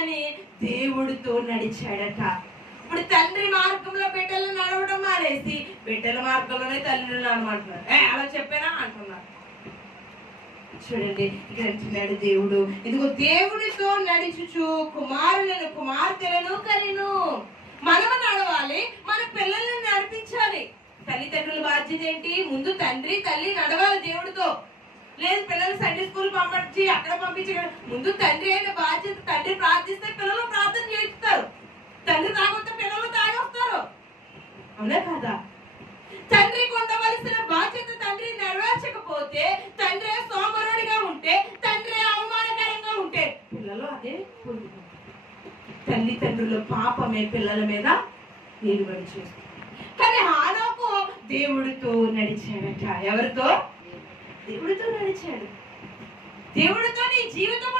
కానీ దేవుడితో నడిచాడట. ఇప్పుడు తండ్రి మార్గంలో బిడ్డలు నడవడం మానేసి బిడ్డల మార్గంలోనే తల్లిదండ్రులు అనమంటున్నారు. అలా చెప్పారా అంటున్నారు. చూడండి, ఇక్కడ అంటున్నాడు దేవుడు, ఇదిగో దేవుడితో నడుచుచు కుమారులను కుమార్తెలను కనెను. మనము నడవాలి, మన పిల్లల్ని నడిపించాలి. తల్లిదండ్రుల బాధ్యత ఏంటి? ముందు తండ్రి తల్లి నడవాలి దేవుడితో. లేదు పిల్లలు సండే స్కూల్ పంపించి అక్కడ పంపించి, ముందు తండ్రి అయిన బాధ్యత. తండ్రి ప్రార్థిస్తే పిల్లలు ప్రార్థన చేస్తారు, తండ్రి తాగొస్తే పిల్లలు తాగొస్తారు. అవునా కాదా? తండ్రికి ఉండవలసిన బాధ్యత తండ్రి నెరవేర్చకపోతే, తండ్రి సోమరుడిగా ఉంటే, తండ్రి అవమానకరంగా ఉంటే పిల్లలు అదే పొందుతారు. తల్లిదండ్రుల పాపమే పిల్లల మీద నిలువడి చేస్తుంది. కానీ హానోకు దేవుడితో నడిచాడట. ఎవరితో? దేవుడితో నడిచాడు. దేవుడితో నీ జీవితం